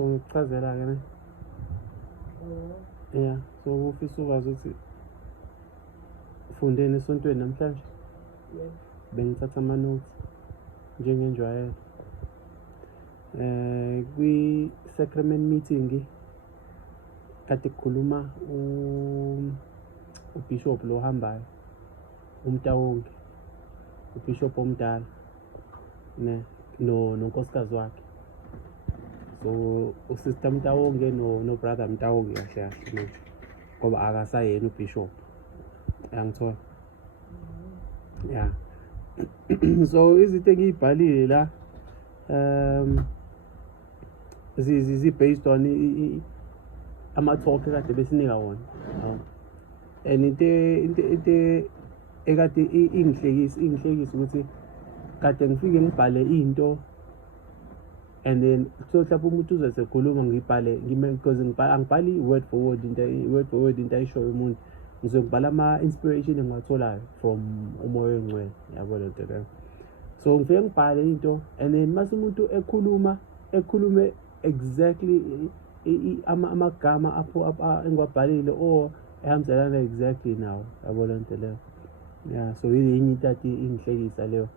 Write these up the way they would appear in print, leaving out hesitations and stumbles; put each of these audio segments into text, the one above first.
so ngikuchazela-ke ne yeah, so ufisa ukwazi ukuthi ufundeni esontweni namhlanje. Bengithatha ama-notes njengenjwayelo. Kwi-sacrament meeting kade kukhuluma ubishop lo ohambayo, uMtawonke, ubishop omdala ne nonkosikazi wakhe. So usister Mtawonke no brother Mtawonke kahle kahle ngoba akasayena ubishop, angithola. Yeah. So izinto engiyibhalile la zi-based on ama-talk ekade besinika wona. And into ekade ingihlekisa ukuthi kade ngifike ngibhale into and then so mhlawumbe umuntu uzosekhuluma ngibhale because angibhali word for word into ayishoyo umuntu, ngizobhala ama-inspiration engiwatholayo from umoya oyingcwele, yabo le nto leyo. So ngifike ngibhale into and then mase umuntu ekhulume exactly amagama apho engiwabhalile or ehambiselana exactly nawo, yabo le nto leyo. Yeah, so yenye into ati ingihlekisa leyo.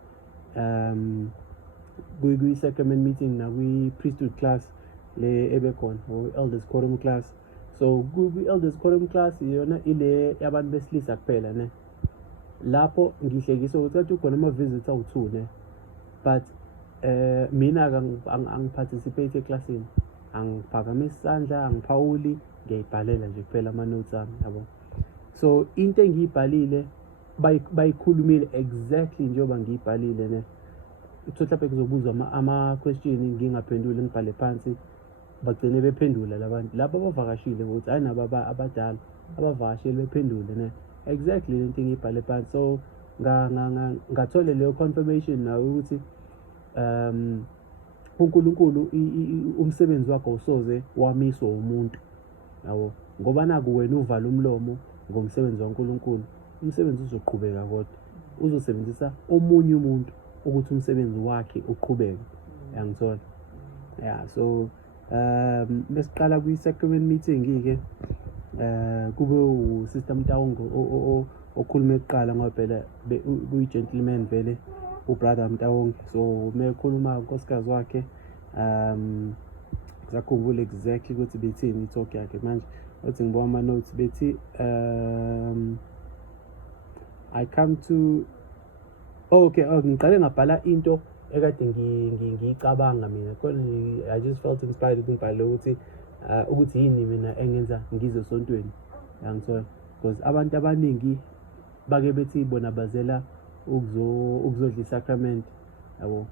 Kwi-sacrament meeting nakwi-priesthood class le ebekhona or elders quorum class. So kwi-elders quorum class yona ile yabantu besilisa kuphela ne. Lapho ngihlekisa ukuthi athi ukhona ama-visits awu-2 ne, but mina angiparticipate eklasini, angiphakamisi isandla, angiphawuli, ngiyayibhalela nje kuphela ama-notes ami, yabo. So into engiyibhalile bayikhulumile exactly njengoba ngiyibhalile ne. Mhlawumbe kuzobuzwa ama-question ngingaphenduli, ngibhale phansi, bagcine bephendula labantu laba abavakashile ukuthi hayi nabo abadala abavakashile bephendule ne exactly lento engiyibhale phansi. So ngathola leyo confirmation nawe ukuthi uNkulunkulu umsebenzi wakhe usoze wamiswa umuntu, yabo, ngoba naku wena uvala umlomo ngomsebenzi waNkulunkulu, umsebenzi uzoqhubeka kodwa uzosebenzisa omunye umuntu ukuthi umsebenzi wakhe uqhubeke, yangithola. Yeah, so besiqala kwi-sacrament meeting ke kube usister Mtawonke okhuluma ekuqala ngoba phela uyi-gentleman vele ubrother Mtawonke. So mekhuluma unkosikazi wakhe ngizakhumbula exactly ukuthi bethini i-talk yakhe manje, othi ngibuka ama-notes bethi I come to ngiqale ngabhala into ekade ngiyicabanga mina khona. I just felt inspired ukuthi ngibhale ukuthi yini mina engenza ngize esontweni, yangithola, because abantu abaningi bake bethi bona bazela ukuzodla isacrament, yabo.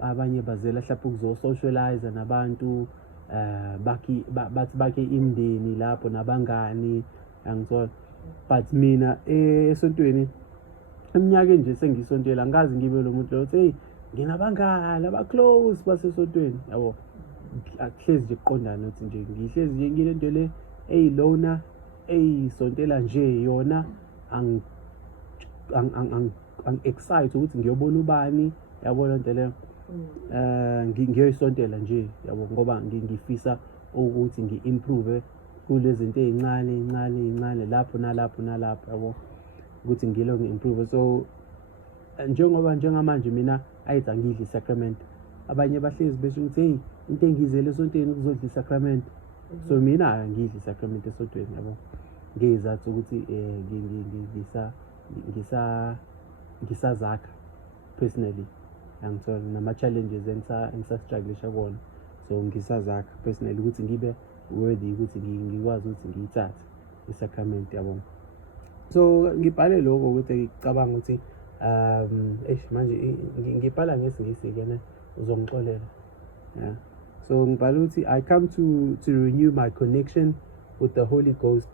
Abanye bazela mhlawumbe ukuzo-socialize nabantu, bathi bakhe imindeni lapho nabangani, yangithola. But mina esontweni eminyakeni nje sengisontela angazi ngibe lo muntu lo uthi hey nginabangani aba-close basesontweni, yabo. Akuhlezi nje kuqondana ukuthi nje ngihlezi nje ngilento le eyilona eyisontela nje yona ang-excite ukuthi ngiyobona ubani, yabo le nto leyo. Ngiyoyisontela nje, yabo, ngoba ngifisa ukuthi ngi-improve kulezi zinto ey'ncane lapho nalapho, yabo, ukuthi ngilo ngi-improve. So njengamanje mina ayithi angidli isacrament, abanye bahlezi besho ukuthi hey into engizele esontweni ukuzodla isacrament. So mina angidli isacrament esontweni, yabo, ngezathu ukuthi ngisazakha personally, yangithola, nama-challenges engisa-strugglisha kuwona. So ngisazakha personally ukuthi ngibe worthy ukuthi ngikwazi ukuthi ngiyithathe isacrament, yabo. So ngibhale lokho ukuthi ngicabanga ukuthi manje ngibhala ngesingisi-ke ne, uzongixolela. Yeah. So ngibhale ukuthi I come to renew my connection with the Holy Ghost,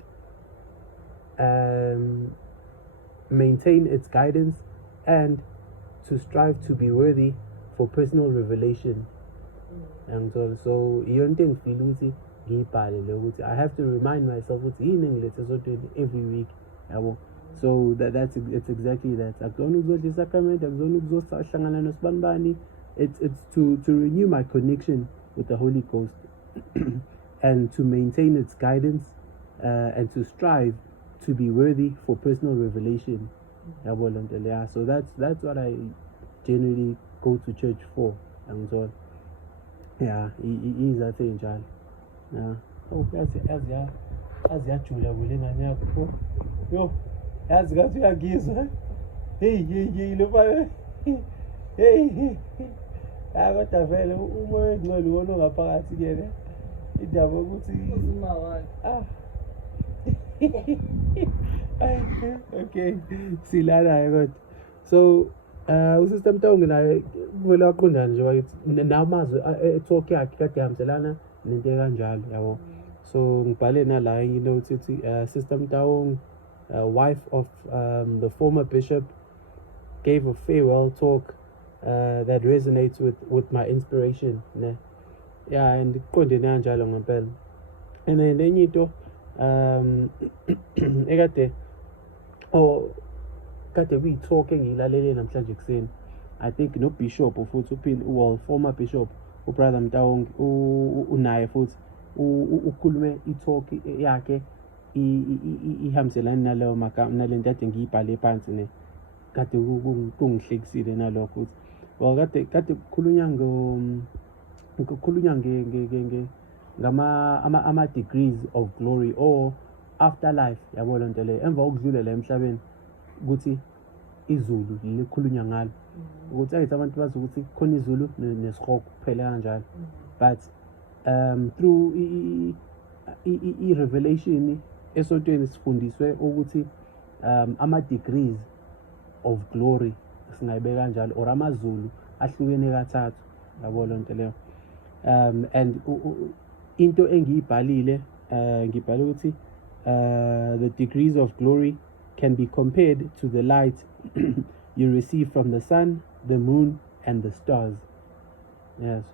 maintain its guidance and to strive to be worthy for personal revelation. And so yonke ngifila ukuthi ngiyibhale le ukuthi I have to remind myself ukuthi yini engilethe esontweni every week, yabo. So it's exactly that. Akuzona ukuzodla isacrament, akuzona ukuzohlangana nosibanibani. It's to renew my connection with the Holy Ghost, and to maintain its guidance and to strive to be worthy for personal revelation. Yeah, so that's what I generally go to church for. And so, yeah, is a thing, child. Yeah. Oh, as yajula kule ngane yakho. Yo, yazi ngathi uyagizwa. Hey, lo bana. Hey. Kodwa vele umoya engcwele wona ngaphakathi kene. Indaba ukuthi okay, silana kodwa. So usystem Mtaung naye kuvela waqondana nje wakithi namazwe talk yakhe kade ihambiselana nento kanjalo yabo. So ngibhale nala enye note ethi Sister Mtaung, wife of the former bishop, gave a farewell talk that resonates with my inspiration. Ne? Yeah, and qondene kanjalo ngempela. And then enye into ekade kade kuyi-talk engiyilalele namhlanje kuseni. I think no bishop futhi uphinde former bishop ubrother Mtaung unaye futhi ukhulume i-talk yakhe ihambiselana naleyo magama nalento kade ngiyibhale phansi ne kade kungihlekisile nalokho ukuthi kade kukhulunywa ngama degrees of glory or afterlife, yabo loo nto leyo emva kokudlula la emhlabeni ukuthi izulu likhulunywa ngalo ukuthi ayithi abantu bazi ukuthi khona izulu nesihoko kuphela kanjalo. But through i-revelation esontweni sifundiswe ukuthi ama-degrees of glory singayibeka kanjalo or amazulu ahlukene kathathu, yabo loo nto leyo. And into engiyibhalile ngibhale ukuthi the degrees of glory can be compared to the light you receive from the sun, the moon, and the stars. Yes.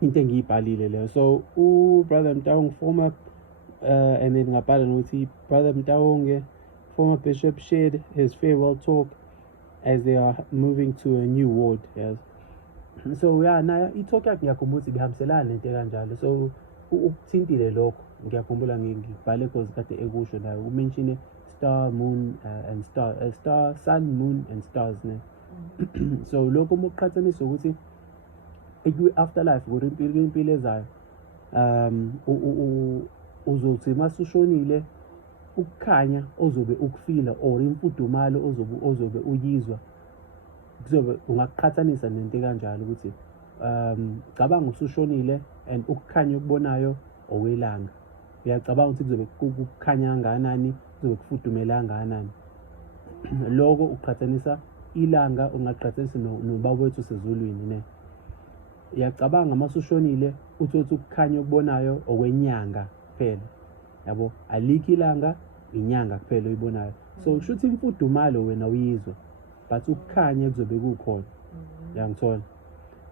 Into engiyibhalile leyo. So brother Mtaung former and then ngabhala nokuthi brother Mtaung former bishop shared his farewell talk as they are moving to a new ward. Yes. So yeah, nayo i-talk yakhe ngiyakhumbula ukuthi ibihambiselana nento kanjalo. So ukuthintile lokho ngiyakhumbula ngibhale cause kade ekusho nayo umention star, moon and star, sun, moon and stars ne. So lokho uma uqhathanisa ukuthi afterlife ukuthi impilo ezayo uzothi masushonile ukukhanya ozobe ukufila or imfudumalo ozobe uyizwa kuzobe ungakuqhathanisa nento kanjalo ukuthi cabanga usushonile and ukukhanya okubonayo okwelanga. Uyacabanga ukuthi kuzobe kukhanya kangakanani, kuzobe kufudumela kangakanani. Lokho uqhathanisa ilanga ungaqhathanisa nobaba wethu sezulwini ne. Uyacabanga masushonile uthi ukukhanya okubonayo okwenyanga kuphela, yabo alikho ilanga, inyanga kuphela oyibonayo. So shuthi imfudumalo wena uyizwa but ukukhanya kuzobe kukhona, uyangithola.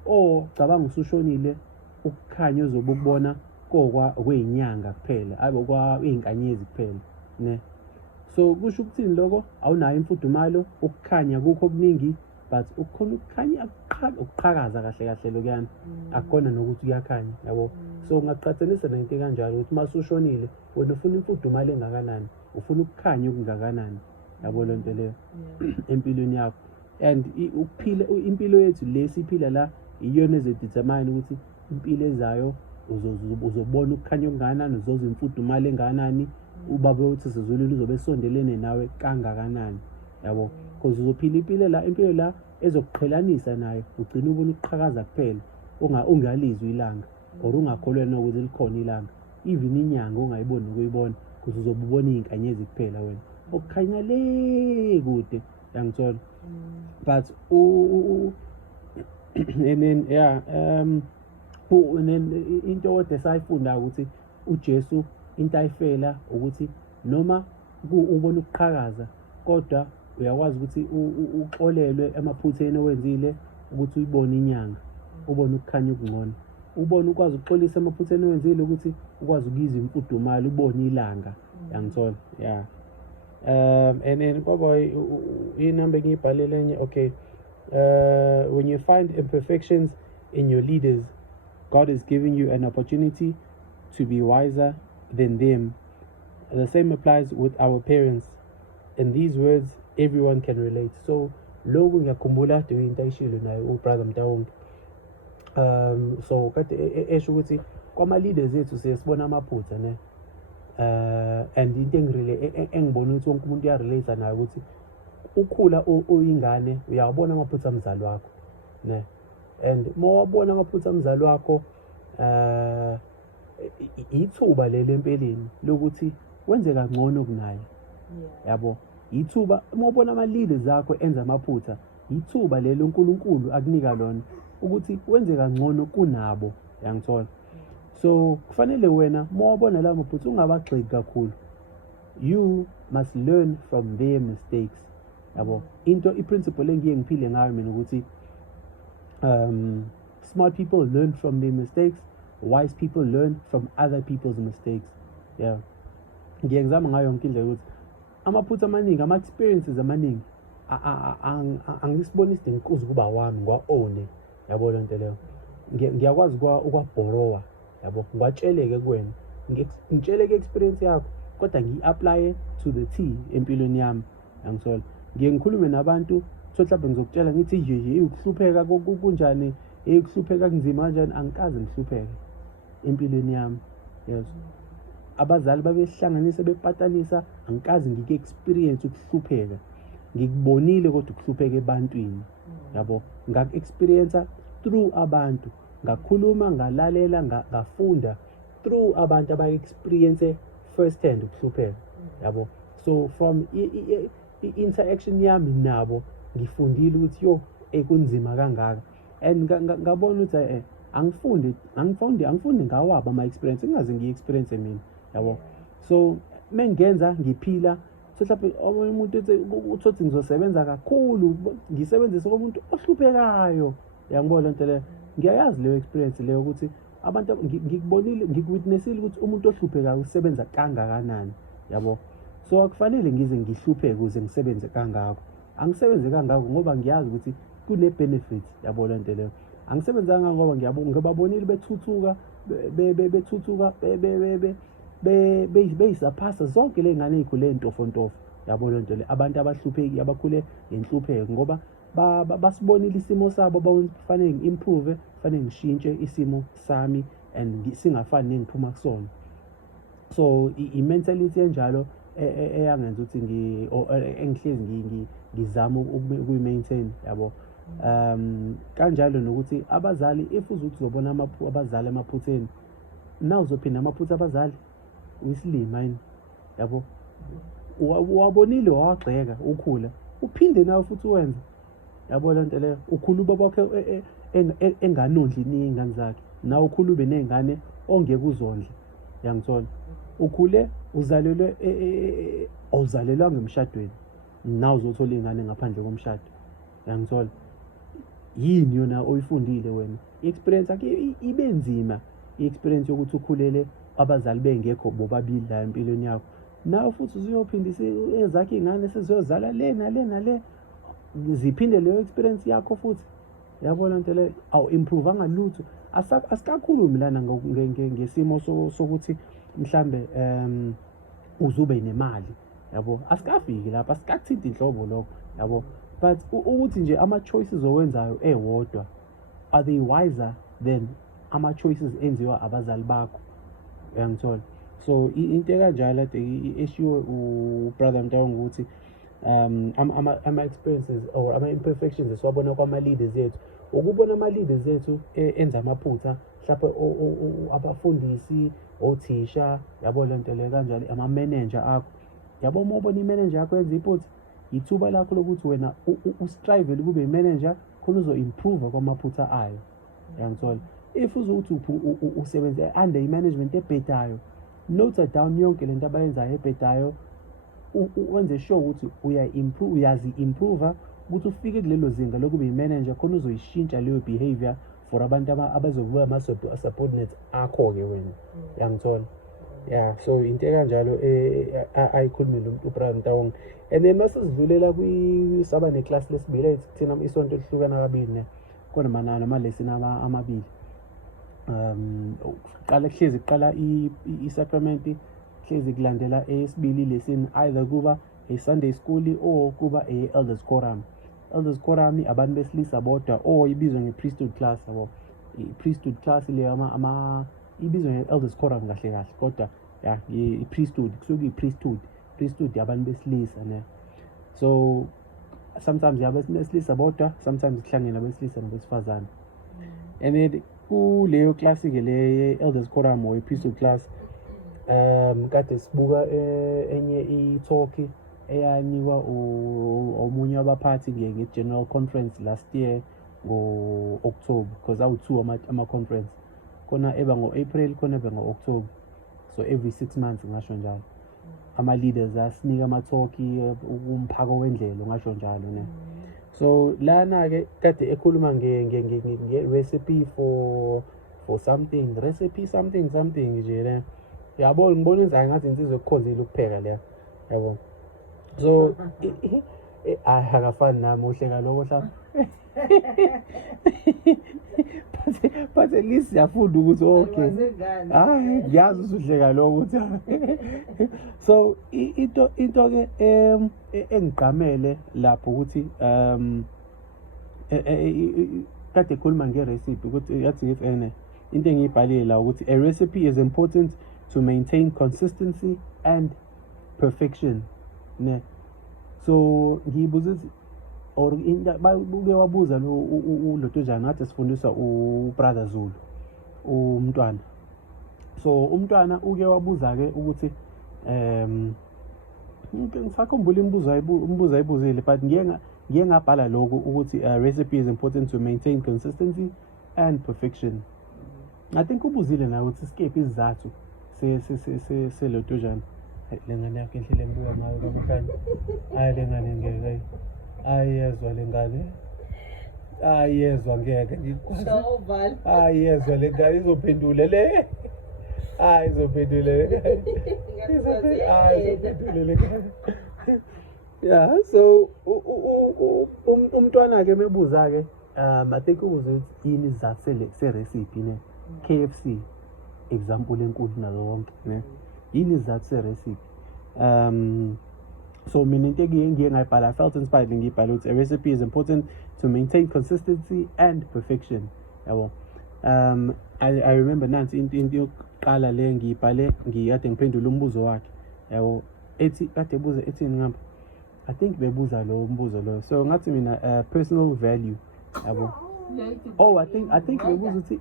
Or cabanga usushonile ukukhanya ozobe ukubona okweyinyanga kuphela kwa izinkanyezi kuphela ne. So kusho ukuthini lokho? Awunayo imfudumalo, ukukhanya kukho okuningi but ukukhona ukukhanya ukuqhakaza kahle lokuyana akukona nokuthi kuyakhanya, yabo. So ngaqhathanisa nento kanjalo ukuthi masushonile wena ufuna imfudumalo engakanani, ufuna ukukhanya okungakanani, yabo loo nto leyo empilweni yakho. And ukuphila impilo yethu lesiphila la iyona ezodetermine ukuthi impilo ezayo uzobona ukukhanya okungakanani, uzozwa imfudumalo engakanani, ubaba wethu sezulwini uzobe esondelene nawe kangakanani, yabo. Because uzophila impilo la ezokuqhelanisa nayo ugcina ubona ukuqhakaza kuphela ungalizwi ilanga or ungakholelwa ukuthi likhona ilanga, even inyanga ungayiboni ukuyibona because uzobe ubona izinkanyezi kuphela wena okukhanya le kude, yangithola. But and then yeah and then into kodwa esayifunda ukuthi uJesu into ayifela ukuthi noma ubona ukuqhakaza kodwa uyakwazi ukuthi uxolelwe emaphutheni owenzile ukuthi uyibone inyanga, ubone ukukhanya okungcono, ubone ukwazi ukuxolisa emaphutheni owenzile ukuthi ukwazi ukuyizwa imfudumalo, ubone ilanga, yangithola. Yeah. And then kwaba inamba engiyibhalele enye, okay, when you find imperfections in your leaders, God is giving you an opportunity to be wiser than them. The same applies with our parents. In these words, everyone can relate. So loku ngiyakhumbula into ayishilo naye ubrother Mtawonke. So kade esho ukuthi kwama-leaders ethu siyasibona amaphutha ne. And into engibona ukuthi wonke umuntu uyarelate nayo ukuthi ukhula uyingane uyawabona amaphutha amzali wakho ne. And mawabona amaphutha amzali wakho ithuba lempeleni lokuthi wenze kangcono kunaye. Yabo, ithuba mawubona ama-leaders akho enza amaphutha, ithuba lelo uNkulunkulu akunika lona ukuthi wenze kangcono kunabo, yangithola. So kufanele wena mawubona la maphutha ungabagxeki kakhulu. You must learn from their mistakes. Yabo, i-principle engiye ngiphile ngayo mina ukuthi smart people learn from their mistakes, wise people learn from other people's mistakes. Yeah, ngiye ngizama ngayo yonke indlela ukuthi amaphutha amaningi, ama-experiences amaningi angisiboni isidingo kuze kuba wami ngiwa-one. Yabo le nto leyo ngiyakwazi ukwabhorowa, yabo, ngiwatsheleke kuwena, ngitsheleke experience yakho kodwa ngiyi-aplaye to the T empilweni yami, yangithola. Ngiye ngikhulume nabantu so mhlawumbe ngizokutshela ngithi nje ukuhlupheka kunjani, ukuhlupheka kunzima kanjani. Angikaze ngihlupheke empilweni yami. Yes, abazali babehlanganisa bepatanisa, angikaze ngike-experience ukuhlupheka. Ngikubonile kodwa ukuhlupheka ebantwini, yabo, ngaku-experience through abantu, ngakhuluma, ngalalela, ngafunda through abantu aba-experience first hand ukuhlupheka, yabo. So from i-interaction yami nabo ngifundile ukuthi kunzima kangaka. And ngabona ukuthi angifundi ngawabo ama-experience, ngingaze ngiyi-experience mina, yabo. So mengenza ngiphila, so mhlawumbe omunye umuntu uthi ngizosebenza kakhulu ngisebenzise komuntu ohluphekayo, yangibona lento leyo. Ngiyayazi leyo experience leyo ukuthi abantu ngikubonile, ngikuwitnessile ukuthi umuntu ohluphekayo usebenza kangakanani, yabo. So akufanele ngize ngihlupheke ukuze ngisebenze kangako. Angisebenze kangako ngoba ngiyazi ukuthi kune-benefits, yabo le nto leyo. Angisebenzanga ngoba ngibabonile bethuthuka beyisaphasa zonke le ngane ey'khule entofontofo, yabo le nto le. Abantu abahlupheki abakhule ngenhlupheko ngoba basibonile isimo sabo, kufanele ngi-improve, kufanele ngishintshe isimo sami and singafani nengiphuma kusona. So i-mentality enjalo eyangenza ukuthi engihlezi ngizama ukuyi-maintain, yabo. Kanjalo nokuthi abazali, if uzuthi uzobona abazali emaphutheni, na uzophinda amaphutha abazali wisilima yini, yabo. Uwabonile wawagxeka ukhula, uphinde nawe futhi uwenze, yabo le nto leyo. Ukhula ubaba wakhe enganondli n'iy'ngane zakhe, nawe ukhula ube ney'ngane ongeke uzondle, yangithola. Ukhule uzalelwe awuzalelwanga emshadweni, nawe uzothola iy'ngane ngaphandle komshado, yangithola. Yini yona oyifundile wena? I-experience yakhe ibe nzima, i-experience yokuthi ukhulele abazali bengekho bobabili la empilweni yakho. Nawe futhi uzuyophindisa ezakhe iy'ngane seziyozala le nale nale, ziphinde leyo experience yakho futhi, yabo le nto leyo. Awu-improve-anga lutho. Asikakhulumi lana ngesimo sokuthi mhlambe uzube nemali, yabo. Asikafiki lapho, asikakuthinti inhlobo lokho, yabo. But ukuthi nje ama-choices owenzayo ewodwa, are they wiser than ama-choices enziwa abazali bakho, yangithola. So into ekanjalo ade eshiwo ubrother Mtawonke ukuthi ama-experiences or ama-imperfections esiwabona kwama-leaders ethu, ukubona ama-leaders ethu enza amaphutha, mhlawumbe abafundisi, othisha, yabo le nto leyo kanjalo, ama-manager akho, yabo. Uma ubona i-manager yakho yenza iphutha, ithuba lakho lokuthi wena ustrive kube i-manager khona uzo-improve kwamaphutha ayo, yangithola. If uzuthi usebenza under i-management ebhedayo, note down yonke lento abayenzayo ebhedayo, wenze sure ukuthi uyazi-improve ukuthi ufike kulelo zinga lokube i-manager khona uzoyishintsha leyo behavior for abantu abazokuba ama-subordinates akho-ke wena, yangithola. Yeah, so into kanjalo ayikhulumile ubrother Mtawonke. And then masesidlulela saba neclass lesibili thina isonto lihlukana kabili ne, kunamalesson amabili. kuqala i-sacrament hlezi kulandela esibili lesson, either kuba e-Sunday school or kuba e-elders quorum. Elders quorum abantu besilisa bodwa or ibizwa nge-priesthood class yabo. I-priesthood class le ibizwa nge-elders quorum kahle kahle, kodwa ya i-priesthood kusuke i-priesthood yabantu besilisa ne. So sometimes yabesilisa bodwa, sometimes kuhlangene abesilisa nabesifazane. And then kuleyo class ke le elders quorum or i-priesthood class kade sibuka enye i-talk eyanikwa omunye wabaphathi nge-general conference last year ngo-October, because awu-2 ama-conference, khona eba ngo-April khona eba ngo-October, so every 6 months ngasho njalo ama-leaders asinika ama-talk umphako wendlela ngasho njalo ne. So lana-ke kade ekhuluma nge-recipe for something, recipe something nje le, yabo ngibona enzayo ngathi insizwe ekukhonzile ukupheka leyo, yabo. So akafani nami uhleka lokho mhlawumbe but at least siyafunda ukuthi okay, ngiyazi usuhleka lokho ukuthi so into ke engigqamele lapho ukuthi kade khuluma nge-recipe ukuthi yathi ngithi into engiyibhalile la ukuthi a recipe is important to maintain consistency and perfection ne. So ngiyibuza ukuthi or buke wabuza lo Dojana ngathi sifundiswa ubrother Zulu umntwana. So umntwana uke wabuza ke ukuthi ngisakhumbula umbuzo ayibuzile, but ngiye ngabhala lokho ukuthi recipe is important to maintain consistency and perfection. I think ubuzile nawe ukuthi skip izathu se lo Dojana. Lengane yakhe inhle lembuka ngayo kabukhanya. Lengane ngeke ayezwa lengane, ayezwa ngeke ngikwazi, ayezwa lengane izophendula le, izophendula le. Yeah, so umntwana ke mebuza ke I think ubuze ukuthi yini izathu se-recipe ne. KFC example enkulu nazo wonke ne, yini izathu se-recipe. So mina into ngiye ngayibhala, I felt inspired ngiyibhala ukuthi a recipe is important to maintain consistency and perfection, yabo. I remember nansi into yokuqala le ngiyibhale ngiyade ngiphendula umbuzo wakhe, yabo, ethi kade ebuza ethini ngapha, I think bebuza lo mbuzo lo, so ngathi mina personal value, yabo. Oh, I think bebuza ukuthi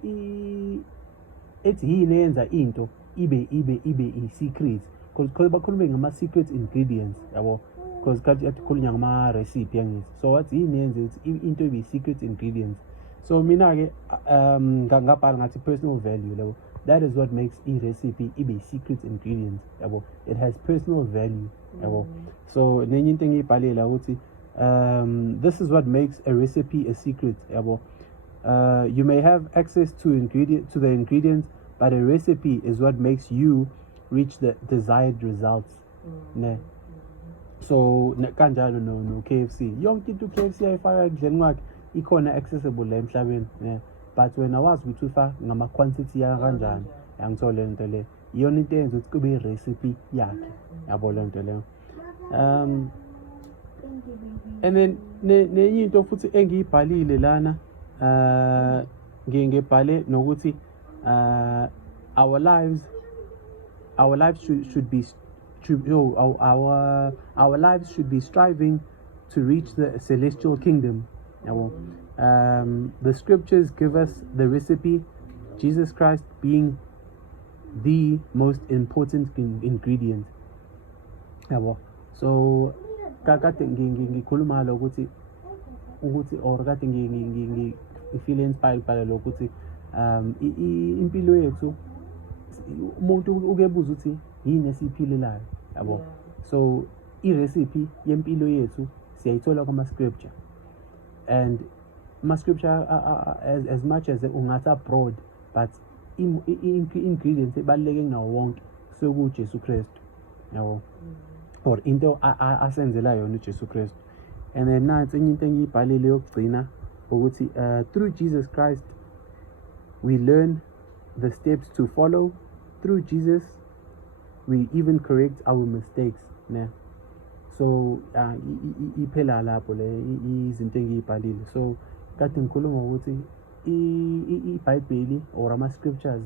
ethi yini yenza into ibe i-secret, because bakhulume ngama-secret ingredients, yabo, because kade yakhulunywa ngama-recipe yangithi. So wathi yini yenza ukuthi into ibe i-secret ingredients. So mina-ke ngabhala ngathi personal value, yabo. That is what makes i-recipe ibe i-secret ingredients, yabo. It has personal value, yabo. So nenye into engiyibhalile la ukuthi this is what makes a recipe a secret, yabo. You may have access to the ingredients, but a recipe is what makes you reach the desired results. Ne. So kanjalo no KFC. Yonke into KFC ayifaka ekudleni kwakhe ikhona accessible la emhlabeni, ne. But when awazi ukuthi ufa ngama quantity ya kanjani, yangithola lento le. Iyona into eyenza ukuthi kube recipe yakhe. Yabo lento le. And then nenye into futhi engiyibhalile lana ngibhale nokuthi our lives should be our lives should be striving to reach the celestial kingdom. The scriptures give us the recipe, Jesus Christ being the most important ingredient. So kade ngikhuluma lo ukuthi or kade ngifeel inspired by lo ukuthi impilo yethu umuntu ukebuza ukuthi yini esiphilelayo, yabo. So i-recipe yempilo yethu siyayithola kuma-scripture, and ama-scripture as much as ungathi broad, but ingredients ebaluleke kunawo wonke sokuJesu Kristu, yabo, or into asenzela yona uJesu Kristu. And then nansi enye into engiyibhalile yokugcina ukuthi through Jesus Christ we learn the steps to follow. Through Jesus, we even correct our mistakes. Ne? So iphela lapho le izinto engiyibhalile. So kade ngikhuluma ukuthi iBhayibheli or ama-scriptures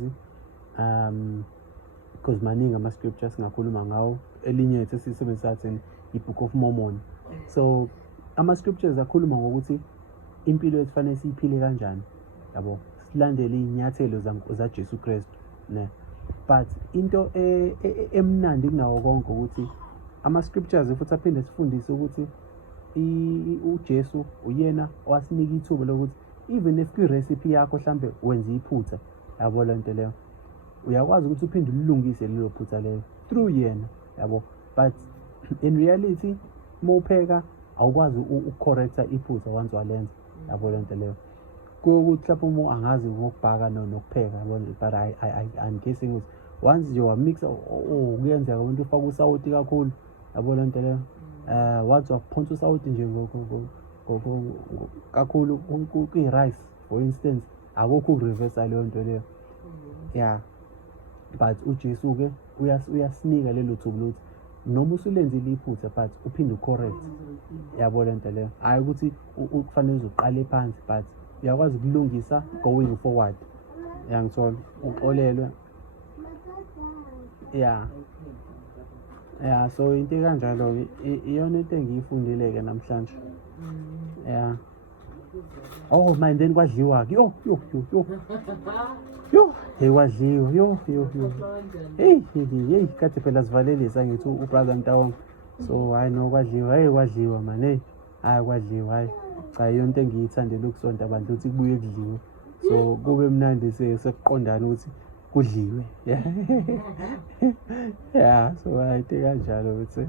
because maningi ama-scriptures singakhuluma ngawo. Elinye ethu esisebenzisayo i-Book of Mormon. So ama-scriptures akhuluma ngokuthi impilo yethu fanele siyiphile kanjani, yabo, silandele iy'nyathelo zaJesu Kristu, ne. But into emnandi kunawo konke ukuthi ama-scriptures futhi aphinde sifundise ukuthi uJesu uyena owasinika ithuba lokuthi even if kwi-recipe yakho mhlambe wenza iphutha, yabo le nto leyo, uyakwazi ukuthi uphinde ulilungise lelo phutha lelo through yena, yabo. But in reality mawupheka awukwazi ukucorrecta iphutha once walenza, yabo le nto leyo. Kuyokuthi mhlawumbe angazi ngokubhaka nokupheka, yabo, but I'm guessing ukuthi once nje wamixa kuyenzeka umuntu ufaka usawoti kakhulu, yabo le nto leyo. Once waphonsa usawoti nje kakhulu kwi-rice for instance, akukho ukureversa leyo nto leyo. Yeah, but uJesu-ke uyasinika lelo thuba lokuthi noma usulenzile iphutha but uphinde ucorrect, yabo le nto leyo. Hhayi ukuthi kufanele uzuqale phansi, but uyakwazi ukulungisa going forward. Yangithola, uxolelwe. Yeah, so into kanjalo iyona into engiyifundile-ke namhlanje. Yeah. Oh man, then kwadliwa-ke. Yo, hey kwadliwa. Hey, kade phela sivalelisa ngithi ubrother Ntawonga. So hayi no kwadliwa man, hey. Hayi kwadliwa, hayi. Cha yona into engiyithandela ukusonta abantu ukuthi kubuye kudliwe. So kube mnandi sekuqondana ukuthi kudliwe. Yeah, so hayi into kanjalo ukuthi